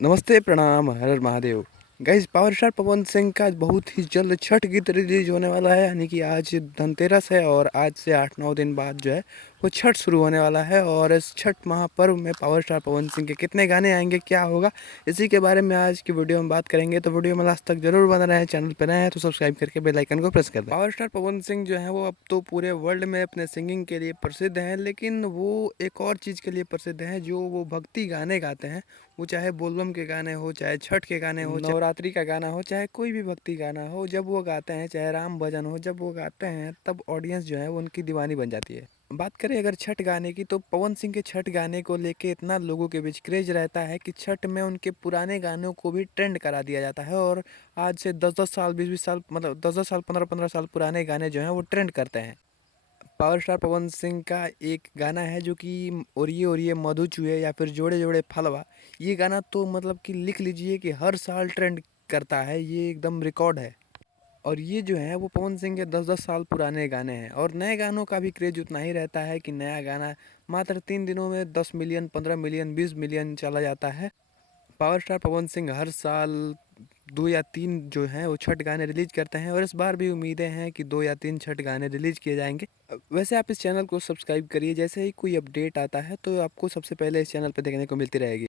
नमस्ते, प्रणाम, हर हर Mahadev. Guys, power star Pawan Singh का बहुत ही जल्द छठ गीत रिलीज होने वाला है। यानी कि आज धनतेरस है और आज से 8-9 दिन बाद जो है वो छठ शुरू होने वाला है। और इस छठ महापर्व में पावर स्टार पवन सिंह के कितने गाने आएंगे, क्या होगा, इसी के बारे में आज की वीडियो में बात करेंगे। तो वीडियो में लास्ट तक जरूर बना रहे हैं। चैनल पर नए हैं तो सब्सक्राइब करके बेल आइकन को प्रेस कर दें। पावर स्टार पवन सिंह जो है वो अब तो पूरे वर्ल्ड में अपने सिंगिंग के लिए प्रसिद्ध हैं, लेकिन वो एक और चीज़ के लिए प्रसिद्ध हैं, जो वो भक्ति गाने गाते हैं। वो चाहे बोलबम के गाने हो, चाहे छठ के गाने हो, नवरात्रि का गाना हो, चाहे कोई भी भक्ति गाना हो, जब वो गाते हैं, चाहे राम भजन हो, जब वो गाते हैं तब ऑडियंस जो है वो उनकी दीवानी बन जाती है। बात करें अगर छठ गाने की, तो पवन सिंह के छठ गाने को लेके इतना लोगों के बीच क्रेज रहता है कि छठ में उनके पुराने गानों को भी ट्रेंड करा दिया जाता है। और आज से 10-10 साल, 20-20 साल, मतलब 10-10 साल, 15-15 साल पुराने गाने जो हैं वो ट्रेंड करते हैं। पावर स्टार पवन सिंह का एक गाना है जो कि ओरिए ओरिए मधु चूहे या फिर जोड़े जोड़े फलवा। ये गाना तो मतलब कि लिख लीजिए कि हर साल ट्रेंड करता है, ये एकदम रिकॉर्ड है। और ये जो है वो पवन सिंह के 10-10 साल पुराने गाने हैं। और नए गानों का भी क्रेज उतना ही रहता है कि नया गाना मात्र 3 दिनों में 10 मिलियन, 15 मिलियन, 20 मिलियन चला जाता है। पावर स्टार पवन सिंह हर साल 2 या 3 जो हैं वो छठ गाने रिलीज करते हैं, और इस बार भी उम्मीदें हैं कि 2 या 3 छठ गाने रिलीज किए जाएंगे। वैसे आप इस चैनल को सब्सक्राइब करिए, जैसे ही कोई अपडेट आता है तो आपको सबसे पहले इस चैनल पर देखने को मिलती रहेगी।